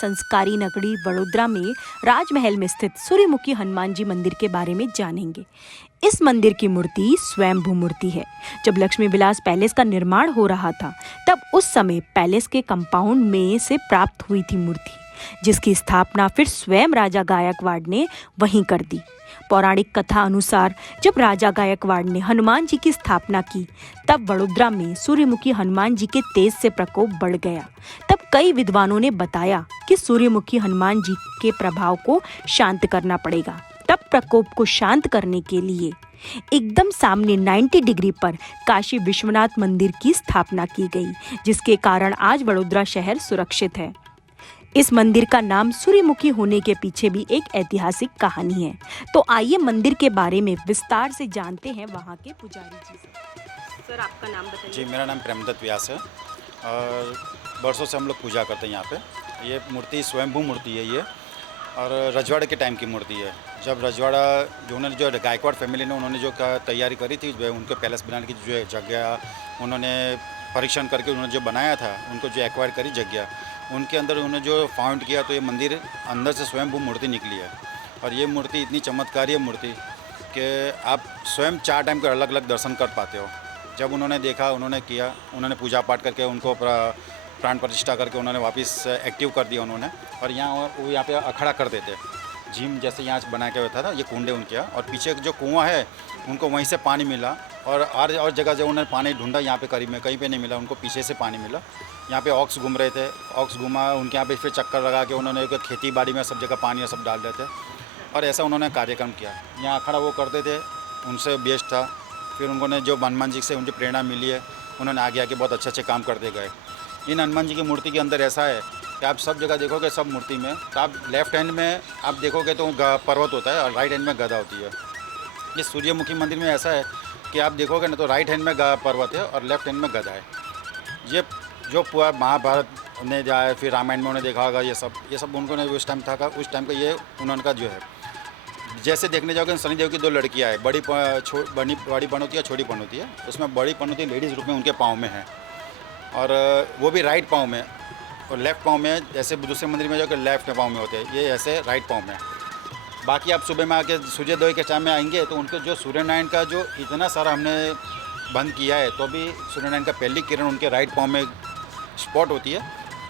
संस्कारी नगरी वडोदरा में राजमहल में स्थित सूर्यमुखी हनुमान जी मंदिर के बारे में जानेंगे। इस मंदिर की मूर्ति स्वयंभू मूर्ति है। जब लक्ष्मी विलास पैलेस का निर्माण हो रहा था, तब उस समय पैलेस के कंपाउंड में से प्राप्त हुई थी मूर्ति, जिसकी स्थापना फिर स्वयं राजा गायकवाड़ ने वहीं कर दी। पौराणिक कथा अनुसार जब राजा गायकवाड़ ने हनुमान जी की स्थापना की, तब वडोदरा में सूर्यमुखी हनुमान जी के तेज से प्रकोप बढ़ गया। तब कई विद्वानों ने बताया कि सूर्यमुखी हनुमान जी के प्रभाव को शांत करना पड़ेगा। तब प्रकोप को शांत करने के लिए एकदम सामने 90 डिग्री पर काशी विश्वनाथ मंदिर की स्थापना की गई, जिसके कारण आज वडोदरा शहर सुरक्षित है। इस मंदिर का नाम सूर्यमुखी होने के पीछे भी एक ऐतिहासिक कहानी है। तो आइए मंदिर के बारे में विस्तार से जानते हैं वहाँ के पुजारी जी से। सर, आपका नाम बताइए। जी, मेरा नाम प्रेमदत्त व्यास है और वर्षों से हम लोग पूजा करते हैं यहाँ पे। ये मूर्ति स्वयंभू मूर्ति है ये, और रजवाड़े के टाइम की मूर्ति है। जब रजवाड़ा जो गायकवाड़ फैमिली ने उन्होंने जो तैयारी करी थी, जो उनके पैलेस बनाने की जो जगह उन्होंने परीक्षण करके उन्होंने जो बनाया था, उनको जो एक्वायर करी जगह, उनके अंदर उन्होंने जो फाउंड किया, तो ये मंदिर अंदर से स्वयंभू मूर्ति निकली है। और ये मूर्ति इतनी चमत्कारी है मूर्ति कि आप स्वयं 4 टाइम के अलग अलग दर्शन कर पाते हो। जब उन्होंने देखा, उन्होंने किया, उन्होंने पूजा पाठ करके उनको प्राण प्रतिष्ठा करके उन्होंने वापस एक्टिव कर दिया उन्होंने। और यहाँ पे अखड़ा कर देते, जिम जैसे यहाँ बना के था ना, ये कुंडे उनके यहाँ। और पीछे जो कुआं है, उनको वहीं से पानी मिला। और जगह जब उन्होंने पानी ढूंढा, यहाँ पे करीब में कहीं पे नहीं मिला, उनको पीछे से पानी मिला। यहाँ पे ऑक्स घूम रहे थे, ऑक्स घूमा, उनके यहाँ पे फिर चक्कर लगा के उन्होंने खेती बाड़ी में सब जगह पानी और सब डाल रहे थे। और ऐसा उन्होंने कार्यक्रम किया। यहाँ अखड़ा वो करते थे, उनसे बेस्ट था। फिर उन्होंने जो हनुमान जी से उनकी प्रेरणा मिली है, उन्होंने आगे आके बहुत अच्छे काम करते गए। इन हनुमान जी की मूर्ति के अंदर ऐसा है कि आप सब जगह देखोगे, सब मूर्ति में, तो आप लेफ्ट हैंड में आप देखोगे तो पर्वत होता है और राइट हैंड में गदा होती है। ये सूर्यमुखी मंदिर में ऐसा है कि आप देखोगे ना, तो राइट हैंड में पर्वत है और लेफ्ट हैंड में गदा है। ये जो पूरा महाभारत ने जाए, फिर रामायण में उन्होंने देखा होगा, ये सब उनको उस टाइम था, उस टाइम का ये उन्होंने का जो है। जैसे देखने जाओगे, शनिदेव की 2 लड़कियाँ हैं, बड़ी पनौती है, छोटी पनौती है। उसमें बड़ी पनौती लेडीज़ रूप में उनके पाँव में है, और वो भी राइट पाँव में, और लेफ़्ट पाँव में। जैसे दूसरे मंदिर में जाकर लेफ़्ट पाँव में होते हैं, ये ऐसे राइट पाँव में। बाकी आप सुबह में आके सूर्योदय के टाइम में आएंगे, तो उनको जो सूर्यनारायण का जो इतना सारा हमने बंद किया है, तो भी सूर्यनारायण का पहली किरण उनके राइट पाँव में स्पॉट होती है।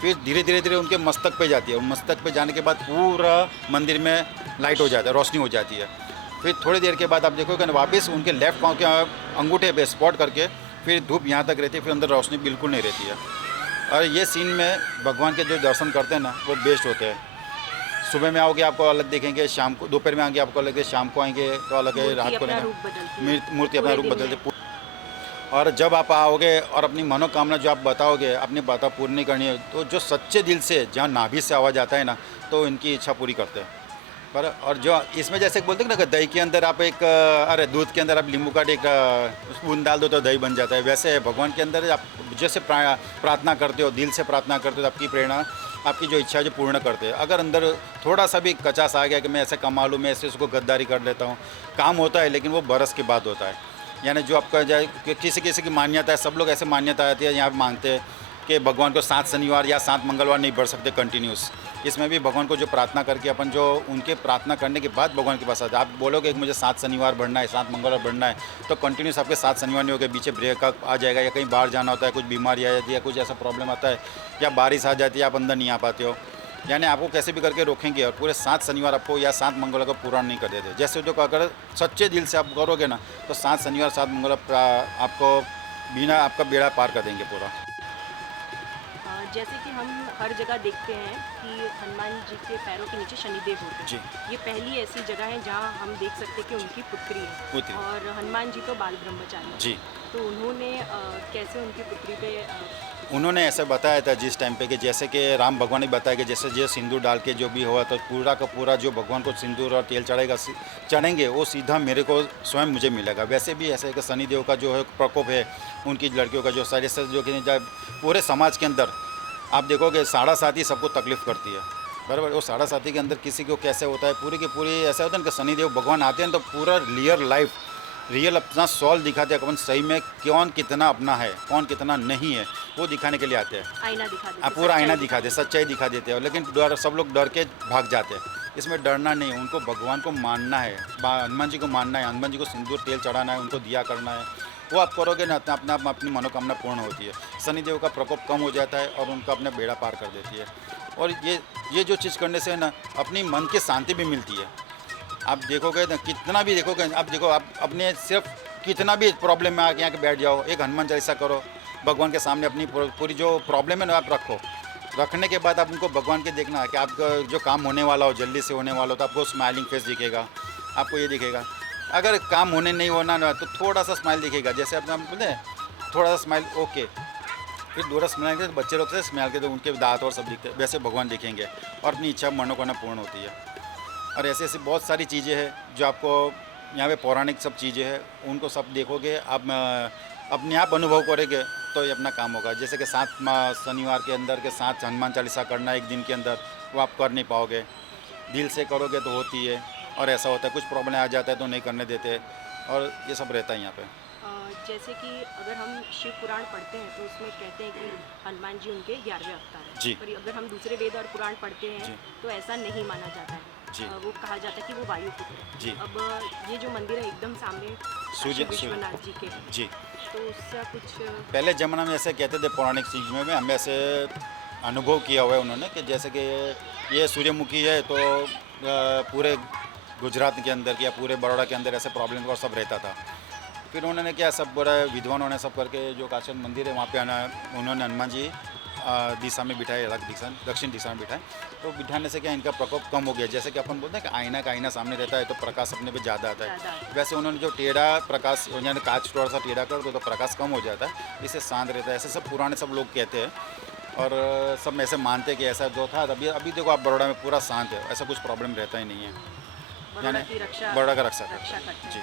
फिर धीरे धीरे उनके मस्तक पे जाती है, और मस्तक पे जाने के बाद पूरा मंदिर में लाइट हो जाता है, रोशनी हो जाती है। फिर थोड़ी देर के बाद आप देखोगे ना, वापस उनके लेफ़्ट पाँव के अंगूठे पे स्पॉट करके फिर धूप यहाँ तक रहती है, फिर अंदर रोशनी बिल्कुल नहीं रहती है। और ये सीन में भगवान के जो दर्शन करते हैं ना, वो बेस्ट होते हैं। सुबह में आओगे आपको अलग देखेंगे, शाम को, दोपहर में आएंगे आपको अलग है, शाम को आएंगे तो अलग है, रात को मूर्ति अपना रूप बदलती। और जब आप आओगे और अपनी मनोकामना जो आप बताओगे, अपनी बातें पूरी नहीं करनी है, तो जो सच्चे दिल से, जहाँ नाभि से आवाज़ आता है ना, तो इनकी इच्छा पूरी करते हैं। पर और जो इसमें जैसे बोलते हैं ना, दही के अंदर आप दूध के अंदर आप नींबू का एक स्पून डाल दो तो दही बन जाता है, वैसे है भगवान के अंदर। आप जैसे प्रार्थना करते हो, दिल से प्रार्थना करते हो, तो आपकी प्रेरणा, आपकी जो इच्छा है जो पूर्ण करते हैं। अगर अंदर थोड़ा सा भी कचास आ गया कि मैं ऐसे कमा लूँ, मैं ऐसे उसको गद्दारी कर लेता हूँ, काम होता है, लेकिन वो बरस के बाद होता है। यानी जो आपका जाए, किसी किसी की मान्यता है, सब लोग ऐसे मान्यता आती है, यहाँ मानते हैं कि भगवान को 7 शनिवार या 7 मंगलवार नहीं बढ़ सकते कंटिन्यूस। इसमें भी भगवान को जो प्रार्थना करके अपन जो उनके प्रार्थना करने के बाद भगवान के पास आते हैं। आप बोलोगे कि मुझे 7 शनिवार बढ़ना है, 7 मंगलवार बढ़ना है, तो कंटिन्यूस आपके 7 शनिवार नहीं हो गए, बीच ब्रेकअप आ जाएगा, या कहीं बाहर जाना होता है, कुछ बीमारी आ जाती है, कुछ ऐसा प्रॉब्लम आता है, या बारिश आ जाती है, आप अंदर नहीं आ पाते हो। यानी आपको कैसे भी करके रोकेंगे, और पूरे 7 शनिवार आपको या 7 मंगलवार को पूरा नहीं कर देते। जैसे जो अगर सच्चे दिल से आप करोगे ना, तो 7 शनिवार 7 मंगलवार आपको बिना आपका बेड़ा पार कर देंगे पूरा। जैसे कि हम हर जगह देखते हैं कि हनुमान जी के पैरों के नीचे शनिदेव होते हैं जी। ये पहली ऐसी जगह है जहाँ हम देख सकते हैं कि उनकी पुत्री है, और हनुमान जी तो बाल ब्रह्मचारी जी। तो उन्होंने कैसे उनकी पुत्री पे उन्होंने ऐसा बताया था जिस टाइम पे, कि जैसे कि राम भगवान ने बताया कि जैसे जो सिंदूर डाल के जो भी हुआ, तो पूरा का पूरा जो भगवान को सिंदूर और तेल चढ़ेंगे, वो सीधा मेरे को स्वयं मुझे मिलेगा। वैसे भी ऐसे कि शनिदेव का जो है प्रकोप है, उनकी लड़कियों का जो सारे जो कि पूरे समाज के अंदर आप देखोगे 7.5 सबको तकलीफ़ करती है, बराबर। वो 7.5 के अंदर किसी को कैसे होता है, पूरी की पूरी ऐसा होता है कि शनिदेव भगवान आते हैं तो पूरा रियल लाइफ रियल अपना सॉल दिखाते हैं, अपन सही में कौन कितना अपना है, कौन कितना नहीं है, वो दिखाने के लिए आते हैं। आईना दिखा देते, आप पूरा आईना दिखा दे, सच्चाई दिखा देते हैं, लेकिन डर, सब लोग डर के भाग जाते हैं। इसमें डरना नहीं, उनको भगवान को मानना है, हनुमान जी को मानना है, हनुमान जी को सिंदूर तेल चढ़ाना है, उनको दिया करना है। वो आप करोगे ना, अपने आप अपनी मनोकामना पूर्ण होती है, शनिदेव का प्रकोप कम हो जाता है और उनका अपना बेड़ा पार कर देती है। और ये जो चीज़ करने से ना अपनी मन की शांति भी मिलती है। आप देखोगे ना, कितना भी देखोगे, आप देखो, आप अपने सिर्फ कितना भी प्रॉब्लम में आके यहाँ के बैठ जाओ, एक हनुमान चालीसा करो, भगवान के सामने अपनी पूरी जो प्रॉब्लम है ना आप रखो, रखने के बाद आप उनको भगवान के देखना है कि आपका जो काम होने वाला हो, जल्दी से होने वाला हो, तो आपको स्माइलिंग फेस दिखेगा, आपको ये दिखेगा। अगर काम होने नहीं होना ना, तो थोड़ा सा स्माइल दिखेगा, जैसे अपना बोलते हैं थोड़ा सा स्माइल, ओके, फिर दोबारा स्माइल के बच्चे लोग से स्माइल के तो उनके दांत और सब दिखते हैं, वैसे भगवान दिखेंगे और अपनी इच्छा मनोकामना पूर्ण होती है। और ऐसे ऐसी बहुत सारी चीज़ें हैं जो आपको यहाँ पे पौराणिक सब चीज़ें हैं, उनको सब देखोगे आप, अपने आप अनुभव करोगे तो ये अपना काम होगा। जैसे कि 7 शनिवार के अंदर के 7 हनुमान चालीसा करना एक दिन के अंदर, वो आप कर नहीं पाओगे, दिल से करोगे तो होती है। और ऐसा होता है कुछ प्रॉब्लम आ जाता है तो नहीं करने देते, और ये सब रहता है यहाँ पे। जैसे कि अगर हम शिव पुराण पढ़ते हैं तो उसमें कहते हैं कि हनुमान जी उनके 11वें अवतार हैं। जी। पर अगर हम दूसरे वेद और पुराण पढ़ते हैं जी। तो ऐसा नहीं माना जाता है। जी। वो कहा जाता है कि वो वायुपुत्र है। जी। अब ये जो मंदिर है एकदम सामने सूर्य- काशी विश्वनाथ जी के, जी, तो उसका कुछ पहले ज़माना में ऐसे कहते थे पौराणिक चीज़ में भी, हमें ऐसे अनुभव किया हुआ है उन्होंने कि जैसे कि ये सूर्यमुखी है तो पूरे गुजरात के अंदर या पूरे बड़ौदा के अंदर ऐसे प्रॉब्लम और सब रहता था। फिर उन्होंने क्या, सब बड़ा विद्वानों ने सब करके जो काशी मंदिर है वहाँ पे उन्होंने हनुमान जी दिशा में बिठाए, अलग दिशा, दक्षिण दिशा में बिठाए, तो बिठाने से क्या इनका प्रकोप कम हो गया। जैसे कि अपन बोलते हैं कि आईना का आईना सामने रहता है तो प्रकाश अपने पे ज़्यादा आता है, वैसे उन्होंने जो टेढ़ा प्रकाश, यानी कांच थोड़ा सा टेढ़ा कर दो तो प्रकाश कम हो जाता है, इससे शांत रहता है। ऐसे सब पुराने सब लोग कहते हैं और सब ऐसे मानते हैं कि ऐसा जो था। अभी देखो आप बड़ौदा में पूरा शांत है, ऐसा कुछ प्रॉब्लम रहता ही नहीं है, बड़ौदा की रक्षा बड़ौदा का रक्षा करते करते हैं। हैं। जी।